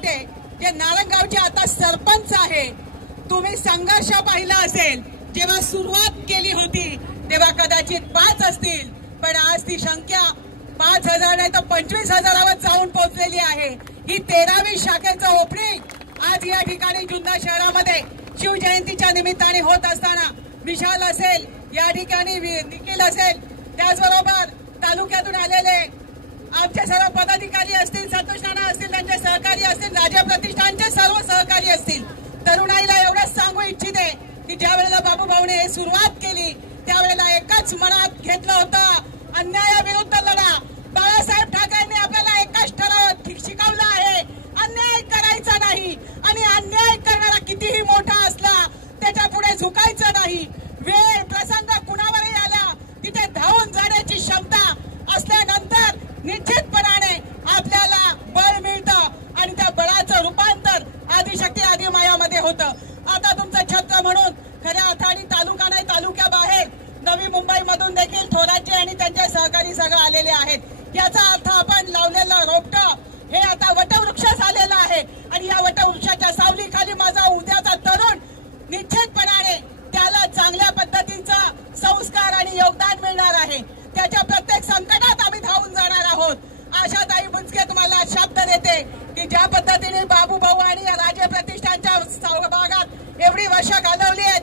योगेश जे नारंगावचे आता सरपंच आहे तुम्ही संघर्ष पाहिला असेल. जेव्हा सुरुवात केली होती तेव्हा कदाचित पाच असतील. पण आज ती संख्या पाच हजार नाही तर पंचवीस हजारावर जाऊन पोहोचलेली आहे. ही तेरावी शाखेचं ओपनिंग आज या ठिकाणी जुन्ना शहरामध्ये शिवजयंतीच्या निमित्ताने होत असताना विशाल असेल या ठिकाणी निखिल असेल. त्याचबरोबर तालुक्यातून आलेले आमचे सर्व पदाधिकारी असतील सतोष असतील राजा प्रतिष्ठानचे सर्व सहकारी असतील. तरुणाईला एवढंच सांगू इच्छिते की ज्या वेळेला बाबू भाऊने हे सुरुवात केली त्यावेळेला एकाच मनात घेतलं होतं अन्यायाविरुद्ध लढा. बाळासाहेब ठाकरेंनी आपल्याला एकाच ठराव शिकवलं आहे. अन्याय करायचा नाही. आणि अन्याय करणारा कितीही मोठा असला त्याच्या पुढे झुकायचं नाही. होतं. आता तुमचं छत्र म्हणून खऱ्या अर्थाने तालुका नाही तालुक्याबाहेर नवी मुंबई मधून देखील थोराचे आणि त्यांचे सहकारी सगळं आलेले आहेत. याचा अर्थ आपण लावलेलं रोपट हे आता वटवृक्ष झालेलं आहे. आणि या वटवृक्षाच्या सावलीखाली माझा उद्याचा तरुण निश्चितपणाने त्याला चांगल्या पद्धतीचा संस्कार आणि योगदान मिळणार आहे त्याच्या प्रत्येक संकटात आम्ही धावून जाणार आहोत आशाताई बुंचके तुम्हाला शब्द देते की ज्या पद्धतीने बाबू भाऊ आणि या राजे प्रतिष्ठानच्या सहभागात एवढी वर्ष घालवली आहेत.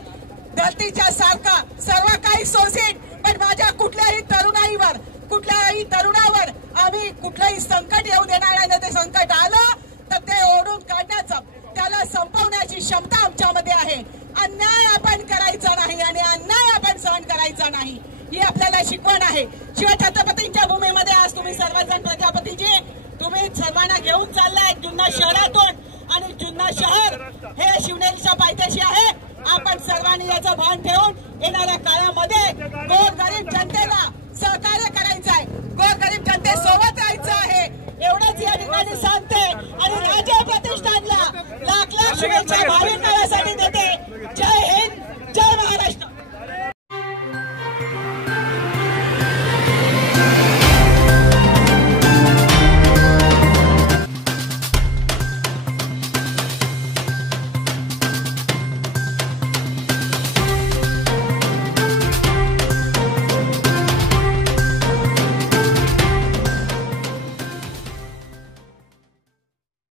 धरतीच्या सारखा सर्व काही सोसेट पण माझ्या कुठल्याही तरुणाईवर कुठल्याही तरुणावर आम्ही कुठलंही संकट येऊ देणार नाही. आणि ते संकट आलं तर ते ओढून काढण्याचं त्याला संपवण्याची क्षमता आमच्यामध्ये आहे. अन्याय आपण करायचा नाही आणि अन्याय आपण सहन करायचा नाही. ही आपल्याला शिकवण आहे. शिवछत्रपतींच्या भूमीमध्ये आज तुम्ही सर्वजण प्रजापतीजी तुम्ही सर्वांना घेऊन चाललाय. जुन्ना शहरातून आणि जुन्नर शहर हे शिवनेरीच्या पायथ्याशी आहे आपण सर्वांनी भान ठेवून येणाऱ्या काळामध्ये गोरगरीब जनतेला सहकार्य करायचं आहे. गोरगरीब जनतेसोबत राहायचं आहे. एवढंच या ठिकाणी सांगते. आणि राज्य प्रतिष्ठानला लाख लाख शुभेच्छा भाविकांना